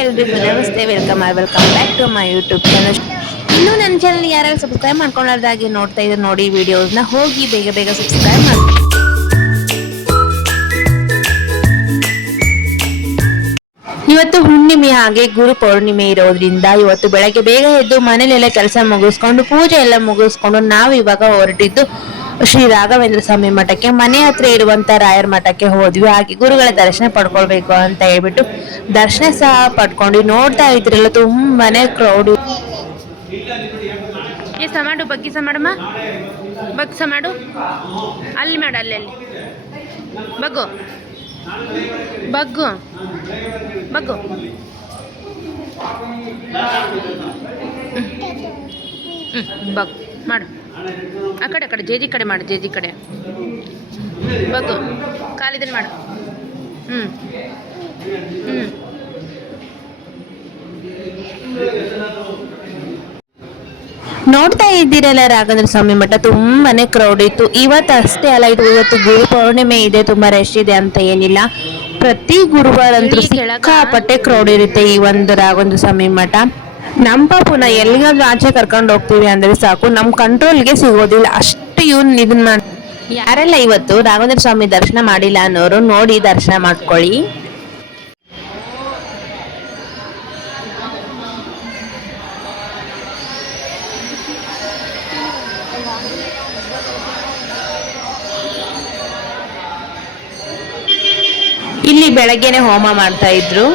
ಎಲ್ರಿಗೂ ನಮಸ್ತೆ, welcome back to my YouTube channel. ಇನ್ನು ನನ್ನ ಚಾನಲ್ ಯಾರು ಸಬ್ಸ್ಕ್ರೈಬ್ ಮಾಡ್ಕೊಳ್ಳೋದಾಗಿ ನೋಡ್ತಾ ಇದ್ರೆ ನೋಡಿ, ವಿಡಿಯೋಸ್ನ ಹೋಗಿ ಬೇಗ ಬೇಗ ಸಬ್ಸ್ಕ್ರೈಬ್ ಮಾಡಿ. ಇವತ್ತು ಹುಣ್ಣಿಮೆ ಹಾಗೆ ಗುರು ಪೌರ್ಣಿಮೆ ಇರೋದ್ರಿಂದ ಇವತ್ತು ಬೆಳಗ್ಗೆ ಬೇಗ ಎದ್ದು ಮನೇಲೆಲ್ಲ ಕೆಲಸ ಮುಗಿಸ್ಕೊಂಡು ಪೂಜೆ ಎಲ್ಲ ಮುಗಿಸ್ಕೊಂಡು ನಾವು ಇವಾಗ ಹೊರಟಿದ್ದು ಶ್ರೀ ರಾಘವೇಂದ್ರ ಸ್ವಾಮಿ ಮಠಕ್ಕೆ. ಮನೆ ಹತ್ರ ಇರುವಂತ ರಾಯರ ಮಠಕ್ಕೆ ಹೋದ್ವಿ. ಹಾಗೆ ಗುರುಗಳ ದರ್ಶನ ಪಡ್ಕೊಳ್ಬೇಕು ಅಂತ ಹೇಳ್ಬಿಟ್ಟು ದರ್ಶನ ಸಹ ಪಡ್ಕೊಂಡು ನೋಡ್ತಾ ಇದ್ರಲ್ಲ, ತುಂಬಾನೇ ಕ್ರೌಡ್. ಮಾಡು ಬಗ್ಗಿಸ ಮಾಡಮ್ಮ, ಬಗ್ಸ ಮಾಡು, ಅಲ್ಲಿ ಮಾಡು, ಅಲ್ಲಿ ಬಗ್ಗು ಬಗ್ಗು ಬಗ್ಗು. ಬಗ್ಗು ಮಾಡು, ಆ ಕಡೆ ಜೇಜಿ ಕಡೆ ಮಾಡು, ಜೇಜಿ ಕಡೆ ಬಗ್ಗು, ಕಾಲಿದಲ್ಲಿ ಮಾಡು. ನೋಡ್ತಾ ಇದ್ದೀರಲ್ಲ, ರಾಘವೇಂದ್ರ ಸ್ವಾಮಿ ಮಠ ತುಂಬಾನೇ ಕ್ರೌಡ್ ಇತ್ತು. ಇವತ್ತು ಅಷ್ಟೇ ಅಲ್ಲ, ಇವತ್ತು ಗುರು ಪೌರ್ಣಿಮೆ ಇದೆ, ತುಂಬಾ ರಶ್ ಇದೆ ಅಂತ ಏನಿಲ್ಲ. ಪ್ರತಿ ಗುರುವಾರ ಅಂತೂ ಸಿಕ್ಕಾಪಟ್ಟೆ ಕ್ರೌಡ್ ಇರುತ್ತೆ ಈ ಒಂದು ರಾಘವೇಂದ್ರ ಸ್ವಾಮಿ ಮಠ. ನಮ್ಮ ಪಾಪುನ ಎಲ್ಲಿಗಾದ್ರೂ ಆಚೆ ಕರ್ಕೊಂಡು ಹೋಗ್ತೀವಿ ಅಂದ್ರೆ ಸಾಕು, ನಮ್ ಕಂಟ್ರೋಲ್ಗೆ ಸಿಗೋದಿಲ್ಲ, ಅಷ್ಟು ಇವನ್ ಇದನ್ನ ಮಾಡಿ. ಯಾರೆಲ್ಲ ಇವತ್ತು ರಾಘವೇಂದ್ರ ಸ್ವಾಮಿ ದರ್ಶನ ಮಾಡಿಲ್ಲ ಅನ್ನೋರು ನೋಡಿ ದರ್ಶನ ಮಾಡ್ಕೊಳ್ಳಿ. ಇಲ್ಲಿ ಬೆಳಗ್ಗೆನೆ ಹೋಮ ಮಾಡ್ತಾ ಇದ್ರು.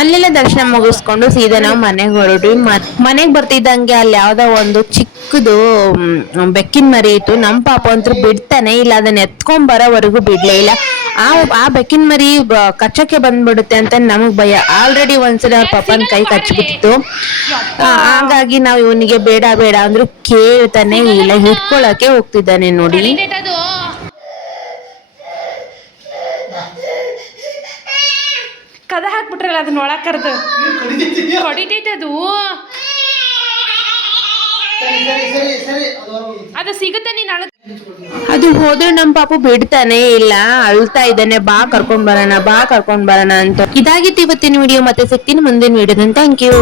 ಅಲ್ಲೆಲ್ಲ ದರ್ಶನ ಮುಗಿಸ್ಕೊಂಡು ಸೀದಾ ನಾವು ಮನೆಗೆ ಹೊರಡ್ವಿ. ಮನೆಗೆ ಬರ್ತಿದ್ದಂಗೆ ಅಲ್ಲಿ ಯಾವ್ದೋ ಒಂದು ಚಿಕ್ಕದು ಬೆಕ್ಕಿನ ಮರಿ ಇತ್ತು. ನಮ್ಮ ಪಾಪ ಅಂತೂ ಬಿಡ್ತಾನೆ ಇಲ್ಲ, ಅದನ್ನ ಎತ್ಕೊಂಡ್ ಬರೋವರೆಗೂ ಬಿಡ್ಲೇ ಇಲ್ಲ. ಆ ಬೆಕ್ಕಿನ ಮರಿ ಕಚ್ಚಕ್ಕೆ ಬಂದ್ಬಿಡುತ್ತೆ ಅಂತ ನಮಗ್ ಭಯ. ಆಲ್ರೆಡಿ ಒಂದ್ಸಲ ಅವ್ರ ಪಾಪನ ಕೈ ಕಚ್ಬಿಟ್ಟಿತ್ತು. ಹಾಗಾಗಿ ನಾವು ಇವನಿಗೆ ಬೇಡ ಬೇಡ ಅಂದ್ರೂ ಕೇಳ್ತಾನೆ ಇಲ್ಲ, ಹಿಡ್ಕೊಳಕ್ಕೆ ಹೋಗ್ತಿದ್ದಾನೆ ನೋಡಿ. ಕದ ಹಾಕ್ಬಿಟ್ರಲ್ಲ, ಅದನ್ನ ಒಳಗೆ ಕರೆದು ಹೊಡಿತೈತೆ ಅದು. ಅದು ಸಿಗುತ್ತೆ, ನೀನು ಅದು ಹೋದ್ರೆ ನಮ್ಮ ಪಾಪು ಬಿಡ್ತಾನೆ ಇಲ್ಲ, ಅಳ್ತಾ ಇದ್ದಾನೆ. ಬಾ ಕರ್ಕೊಂಡ್ ಬರೋಣ ಅಂತ. ಇದಾಗಿತ್ತು ಇವತ್ತಿನ ವಿಡಿಯೋ. ಮತ್ತೆ ಸಿಗ್ತೀನಿ ಮುಂದಿನ ವಿಡಿಯೋದಲ್ಲಿ. Thank you.